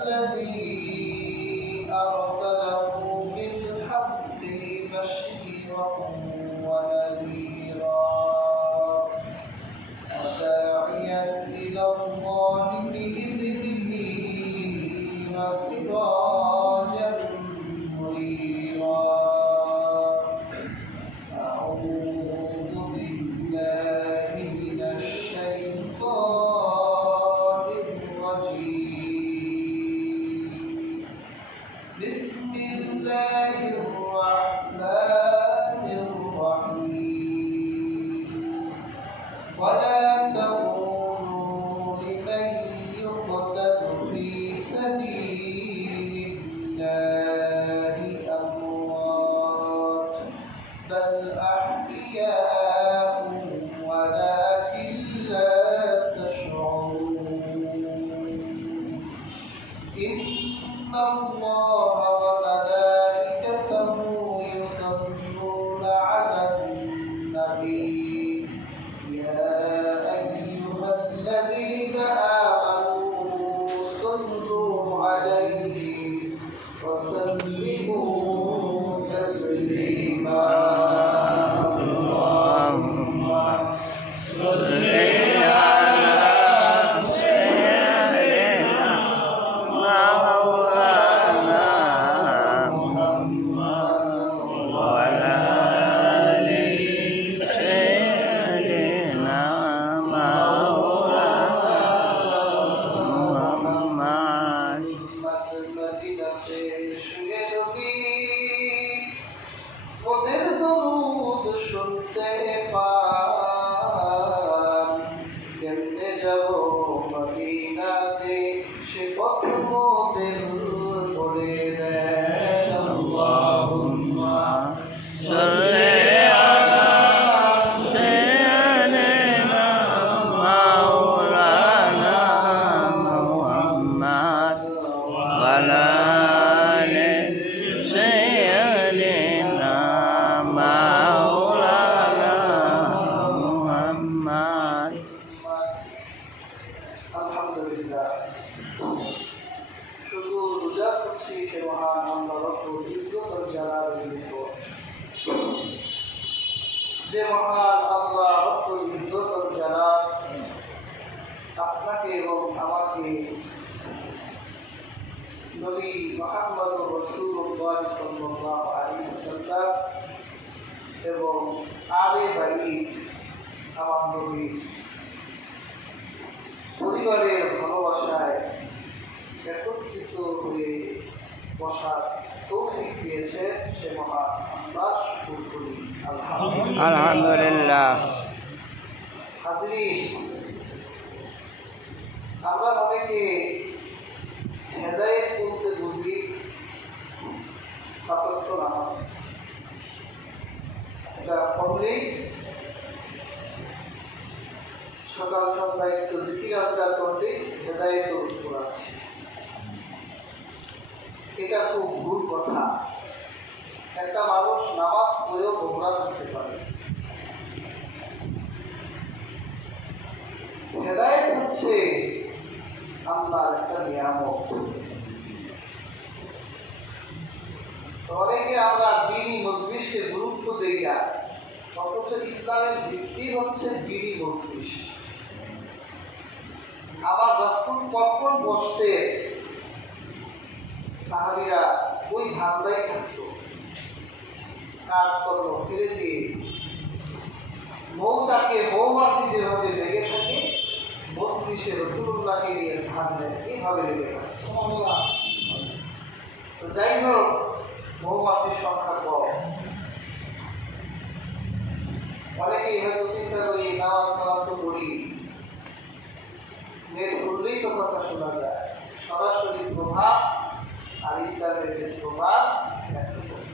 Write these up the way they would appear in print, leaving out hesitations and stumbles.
الذي أرسله بالحق بشيرا ونذيرا وداعيا إلى الله بإذنه وسراجا منيرا أعوذ بالله من الشيطان الرجيم بسم الله الرحمن الرحيم ولا تقولوا لمن يقتل في سبيل الله أموات بل أحياء ولكن لا تشعرون إن الله وملائكته يصلون على النبي يا أيها الذين آمنوا صلوا عليه وسلموا تسليما اللهم صل على سيدنا مولانا محمد وعلى آل سيدنا مولانا محمد মদিনাতে শুয়ে রবি মোদের দরুদ শুনতে পান কেমনে যাব মদিনাতে সে পথ মোদের বলে দেন আল্লাহুম্মা সাল্লি আলা সাইয়্যিদিনা মাওলানা মুহাম্মদ ওয়া আলা আলি সাইয়্যিদিনা মাওলানা মুহাম্মদ। আলহামদুলিল্লাহ শুধু রোজা করছি সে মহান আল্লাহ রব্বুল ইজ্জত ও জালালের উপর যে মহান আল্লাহ রব্বুল ইজ্জত ও জালাল আপনাকে এবং আমাকে নবী মুহাম্মদ রাসূলুল্লাহ সাল্লাল্লাহু আলাইহি ওয়াসাল্লাম এবং আলে বাইত আমার নবী পরিবারের ভালোবাসায় একত্রিত হয়ে বসার তৌফিক দিয়েছে সে মহান আল্লাহ শুকর করি আলহামদুলিল্লাহ। আলহামদুলিল্লাহ। হাজরিন, আমরা অনেকে হেদায়েত বলতে বুঝি পাঁচ ওয়াক্ত নামাজ, এটা পড়লেই সকাল সন্ধ্যা একটু জিকির আজকার করলেই হেদায়েত আছে। এটা খুব ভুল কথা। একটা মানুষ নামাজ পড়েও গোমরাহ করতে পারে। হেদায়েত হচ্ছে আল্লাহর একটা নিয়ামত। অনেকে আমরা দ্বীনি মজলিসকে গুরুত্ব দেই না, অথচ ইসলামের ভিত্তি হচ্ছে দ্বীনি মজলিস। আমার রাসূল কখন বসতে সাহাবীরা ওই ধান্দায় থাকতো, কাজকর্ম ফিরে দিয়ে মৌচাকে মৌমাছি যেভাবে লেগে থাকে মজলিসে রাসূলুল্লাহকে নিয়ে সাহাবীরা এইভাবে লেগে থাকে। তো যাই হোক, মৌমাছির সংখ্যা কম। অনেকেই হয়তো চিন্তা করি নামাজ কালাম তো করি, নেট করলেই তো কথা শোনা যায়। সরাসরি প্রভাব আর ইন্টারনেটের প্রভাব একটু কম।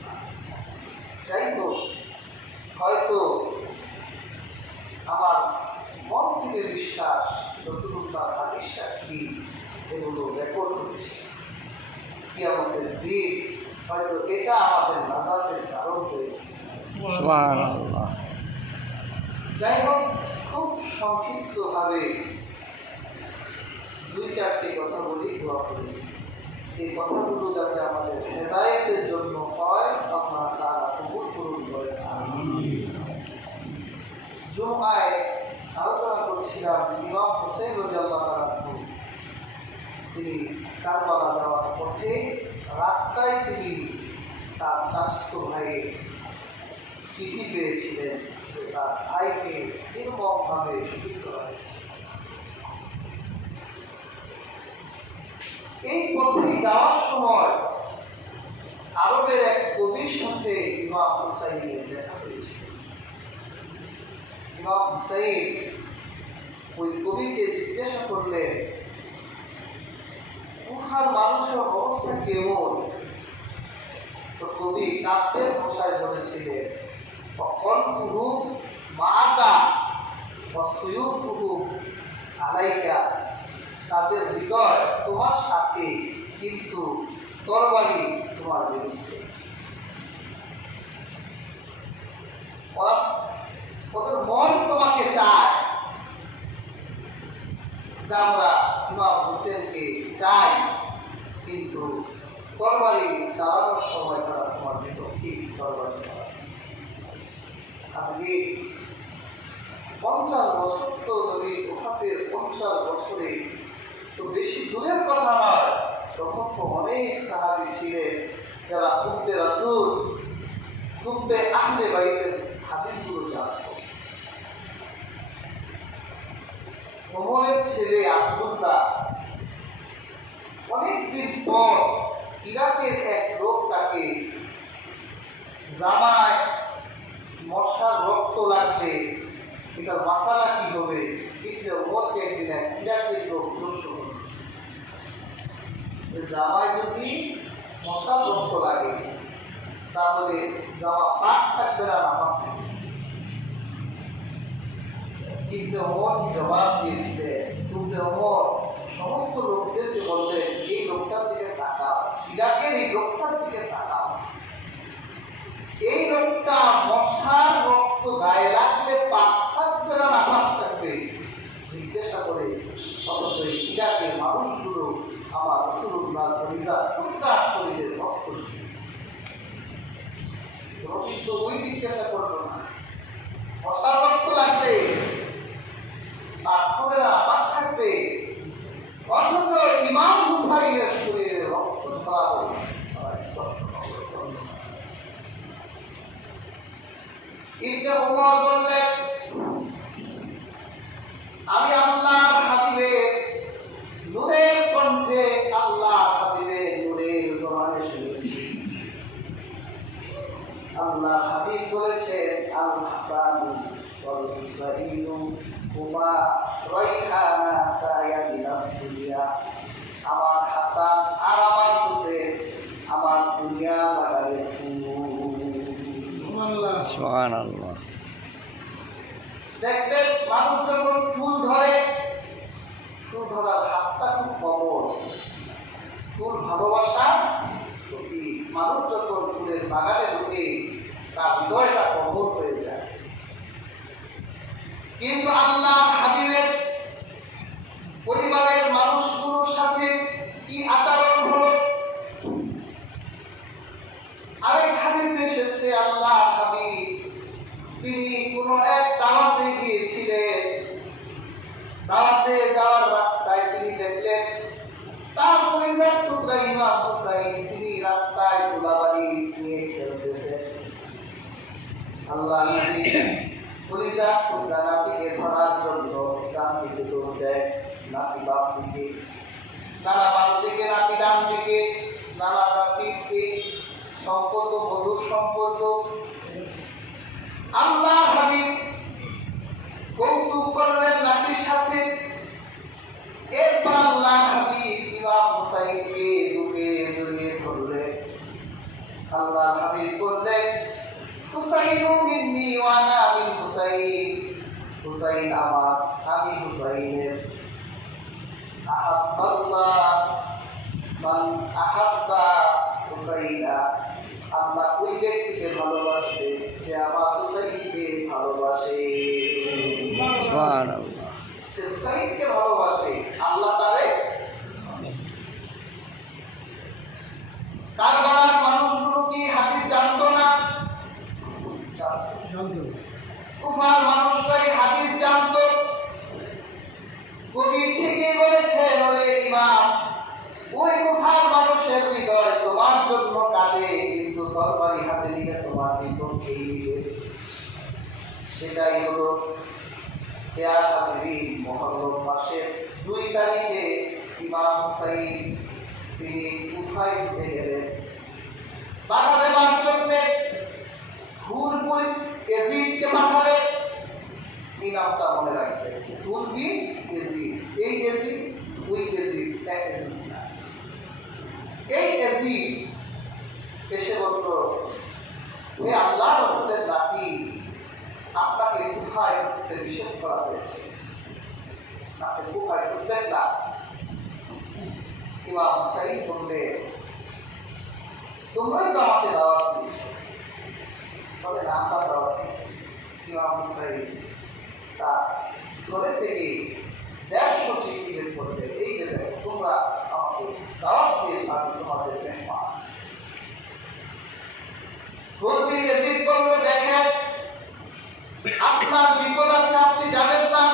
যাই হোক, হয়তো আমার মন থেকে বিশ্বাস রাসূলুল্লাহ হাদিস সাক্ষী এগুলো রেকর্ড হচ্ছে। কিয়ামতের দিন হয়তো এটা আমাদের নাজাতের কারণ হয়েছে। সুবহানাল্লাহ। যাই হোক, খুব সংক্ষিপ্তভাবে দুই চারটি কথা বলি, দোয়া করি। এই কথাগুলো যাতে আমাদের হেদায়েতের জন্য হয়, আল্লাহ তাআলা কবুল করুন বলে আমিন। জুমআয় আলোচনা করছিলাম যে ইমাম হোসেন রাদিয়াল্লাহু তাআলা তিনি কারবালা যাওয়ার পথে রাস্তায় তিনি তার চাচাতো ভাইয়ের চিঠি পেয়েছিলেন যে তার ভাইকে নির্মমভাবে শহীদ করা হয়েছে। এই পথে যাওয়ার সময় আরবের এক কবির সাথে ইমাম হুসাইনের দেখা হয়েছিল। ইমাম হুসাইন ওই কবিকে জিজ্ঞাসা করলেন, কুফার মানুষের অবস্থা কেমন? তো কবি কাব্যের ভাষায় বলেছিলেন, অকলকুহু মাআকা ওয়াসুয়ুফুহু আলাইকা, তাদের হৃদয় তোমার সাথে কিন্তু তরবারি তোমার বিরুদ্ধে। ওদের মন তোমাকে চায়, যা আমরা ইমাম হোসেনকে চাই, কিন্তু তরবারি চালানোর সময় তারা তোমার বিপক্ষে তরবারি চালায়। আজকে 50 বছর তো নবী ওফাতের 50 বছরে তো বেশি দূরের কথা নয়, তখন তো অনেক সাহাবী ছিলেন যারা হুব্বে রাসূল, হুব্বে আহলে বাইতের হাদিসগুলো জানত। ওমরের ছেলে আব্দুল্লাহ অনেকদিন পর ইরাকের এক লোক তাকে জামায় মশার রক্ত লাগলে এটার মশালা কি হবে, কিন্তু ওমরকে একদিন এক ইরাকের লোক প্রশ্ন করল, জামায় যদি মশার রক্ত লাগে তাহলে জামা পাক থাকবে না নামাজ থাকবে। কিন্তু ওমর কি জবাব দিয়েছিলেন? কিন্তু ওমর সমস্ত লোকদেরকে বললেন, এই লোকটার দিকে তাকাও, ইরাকের এই লোকটার দিকে তাকাও, এই লোকটা মশার রক্ত গায়ে লাগলে পাক থাকবে না নামাজ থাকবে জিজ্ঞাসা করে, অথচ ইরাকের মানুষগুলো আমার রাসূলুল্লাহ পরিজা প্রকাশ করে রক্ত কিন্তু ওই জিজ্ঞাসা করলো না, মশার রক্ত লাগলে থাকবে, অথচ ইমাম হুসাইনের শরীরে রক্ত ঝরানো। ইবনে ওমর বললেন, আমি আল্লাহর হাবিবের নূরের কণ্ঠে আল্লাহর হাবিবের নূরের জবানে শুনেছি। আল্লাহর হাবিব বলেছেন, আল হাসান ওয়াল হুসাইন হুমা রাইহানাতা ইয়ামিনাদ দুনিয়া, আমার হাসান আর আমার হোসেন আমার দুনিয়া লাগালে ফুল। সুবহানাল্লাহ। দেখবেন মানুষ যখন ফুল ধরে, ফুল ধরার হাতটা খুব কমল, ফুল ভালোবাসা প্রতি মানুষ যখন ফুলের বাগানে ঢুকে তার হৃদয়টা কমল হয়ে যায়। কিন্তু আল্লাহ হাবিবের পরিবারের মানুষগুলোর সাথে কি আচরণ হলো? আরেক হাদিসে এসেছে, আল্লাহ হাবিব তিনি কোন এক দাওয়াতে গিয়েছিলেন, দাওয়াতে যাওয়ার রাস্তায় তিনি দেখলেন তার পরিবার টুকরা ইমাম হুসাইন তিনি রাস্তায় গোলাবারি নিয়ে খেলতেছেন। আল্লাহ নবী পরিবার টুকরা নাতিকে ধরার জন্য ডান দিকে দৌড় দেয়, নাতি বাম দিকে, নানা বাম দিকে, নাতি ডান দিকে, নানা নাতিকে সম্পর্ক মধুর সম্পর্ক। আল্লাহ হাবিব কৌতুক করলেন নাতির সাথে। এরপর আল্লাহ হাবিব ইমাম হুসাইনকে বুকে জড়িয়ে ধরলেন। আল্লাহ হাবিব বললেন, হুসাইনু মিন্নি ওয়া আনা মিন হুসাইন, হুসাইন আমার, আমি হুসাইনের। আহাব্বাল্লাহ মান আহাব্বা হুসাইনা, আল্লাহ ওই ব্যক্তিকে ভালোবাসে যে আমার হুসাইনকে ভালোবাসে। সুবহানাল্লাহ। যে হুসাইনকে ভালোবাসে আল্লাহ তারে। কবি ঠিকই বলেছেন, বলে ইমাম, ওই কুফার মানুষের হৃদয় তোমার জন্য কাঁদে, কিন্তু তরবারি হাতে নিয়ে তোমার বিপক্ষেই দিবে। সেটাই হলো মহরম মাসের 2 তারিখে ইমাম হুসাইন তিনি কুফায় ঢুকে গেলেন। বাধা দেওয়ার জন্য হুলবুল এজিদকে পাঠালেন। এই নামটা মনে রাখবেন, হুলবি এজিদ। এই এজিদ, ওই এজিদ, এক এজিদ না। এই এজিদ এসে বলল, হে আল্লাহ রাসূলের নাতি, আপনাকে কুফায় ঢুকতে নিষেধ করা হয়েছে, আপনি কুফায় ঢুকতেন না। ইমাম হুসাইন বললেন, তোমরাই তো আমাকে দাওয়াত দিয়েছ। বলে না, আমরা দাওয়াত দিই। ইমাম হুসাইন তার ঘরে থেকে 150 চিঠি বের করবে, এই যে দেখো, তোমরা আমাকে দাওয়াত দিয়েছ, আমি তোমাদের মেহমান। হুলবি এজিদ বলল, দেখেন আপনার বিপদ আছে, আপনি যাবেন না।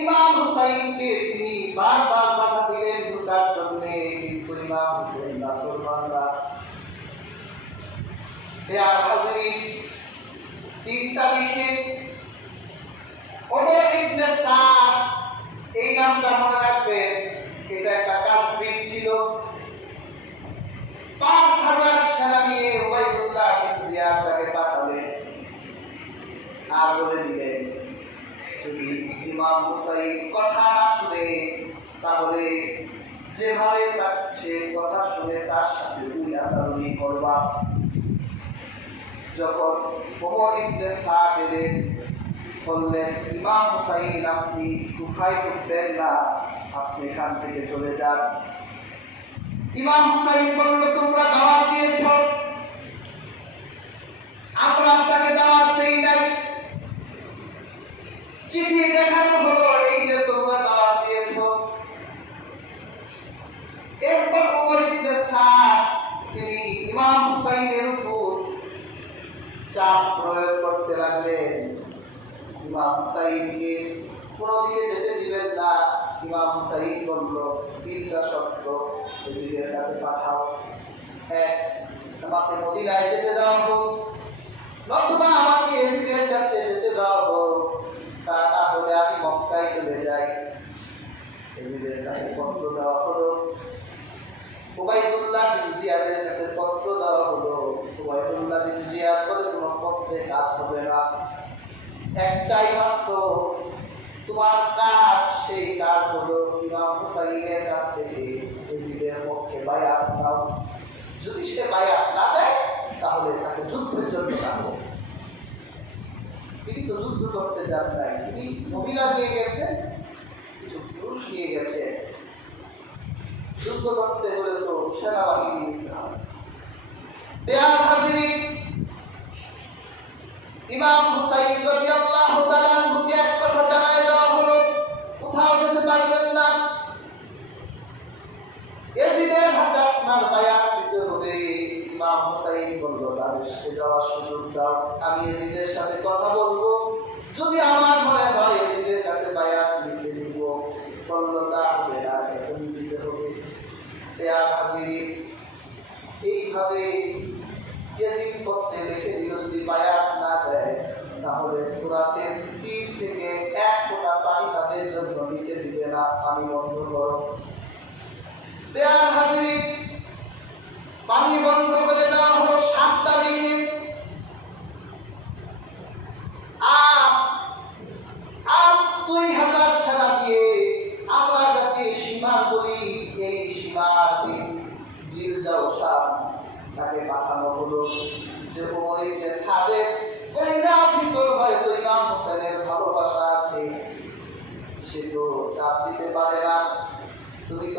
ইমাম হুসাইনকে তিনি বারবার বাধা দিলেন ঢুকার জন্য, কিন্তু ইমাম হুসাইন নাফরমানরা। হাজিরিন, 3 তারিখে ওমর ইবনে সাদ, এই নামটা মনে রাখবেন, এটা একটা কাফির ছিল। 5000 সেনা নিয়ে উবাইদুল্লাহ বিন জিয়াদ তাকে পাঠালেন, আর বলে দিলেন, যদি ইমাম হুসাইন কথা না শুনে, তাহলে যেভাবে সে কথা শুনে তার সাথে দুই আচরণই করবা। যখন ওমর ইবনে সাদ এলেন, বললেন, ইমাম হুসাইন আপনি কুফায় ঢুকবেন না, আপনি এখান থেকে চলে যান। ইমাম হুসাইন বলল, তোমরা দাওয়াত দিয়েছ, আমরা আপনাকে দাওয়াত দেই নাই। চিঠি দেখানো হলো, এই যে তোমরা দাওয়াত দিয়েছ। এরপর ওমর ইবনে সাদ তিনি ইমাম হুসাইনের উপর চাপ প্রয়োগ করতে লাগলেন। ইমাম হুসাইনকে কোনদিকে যেতে দিবেন না। ইমাম হুসাইন বলল, 3টা শর্ত এজিদের কাছে পাঠাও। 1, আমাকে মদিনায় যেতে দাও হোক, নতুবা আমাকে এজিদের কাছে যেতে দাও হোক, তা না হলে আমি মক্কায় চলে যাই। এজিদের কাছে পত্র দেওয়া হলো। উবাইদুল্লাহ বিন জিয়াদের কাছে পত্র দেওয়া হলো। উবাইদুল্লাহ বিন জিয়াদ বলে, কোনো পত্রে কাজ হবে না, একটাই মাত্র তোমার কাজ, সেই কাজ হলো ইমাম হুসাইনের কাছ থেকে এজিদের পক্ষে বায়াত নাও। যদি সে বায়াত না দেয়, তাহলে তাকে যুদ্ধের জন্য ডাকো। তিনি তো যুদ্ধ করতে যান নাই, তিনি মহিলা নিয়ে গেছে, কিছু পুরুষ নিয়ে গেছে। যুদ্ধ করতে হলে তো সেনাবাহিনী নিতে হবে। হাজিরিন, ইমাম হুসাইন রাদিয়াল্লাহু তাআলা আনহুকে এক কথা জানায় দেওয়া হলো, কোথাও যেতে পারবেন না, এজিদের হাতে আপনার বায়াত দিতে হবে। ইমাম হুসাইন বলল, দামেস্কে যাওয়ার সুযোগ দাও, আমি এজিদের সাথে কথা বলবো, যদি আমার মনে হয় এজিদের কাছে বায়াত নিতে দিব। বলল, তা হবে না, এখন দিতে হবে। হাজিরিন, এইভাবে এজিদ পত্রে লিখে দিল, যদি বায়াত না দেয়, তাহলে ফুরাতের তীর থেকে 1 ফোঁটা পানি তাদের জন্য নিতে দিবে না, পানি বন্ধ করো। হাজিরিন, পানি বন্ধ করে দেওয়া হলো 7 তারিখে। আর 2000 সেনা দিয়ে আমরা যাকে সীমা বলি, এই সীমার জিল জাওশান তাকে পাঠানো হলো। যে ওমর ইবনে সাদের কলিজার ভিতর হয়তো ইমাম হোসেনের ভালোবাসা আছে, সে তো চাপ দিতে পারে না। তুমি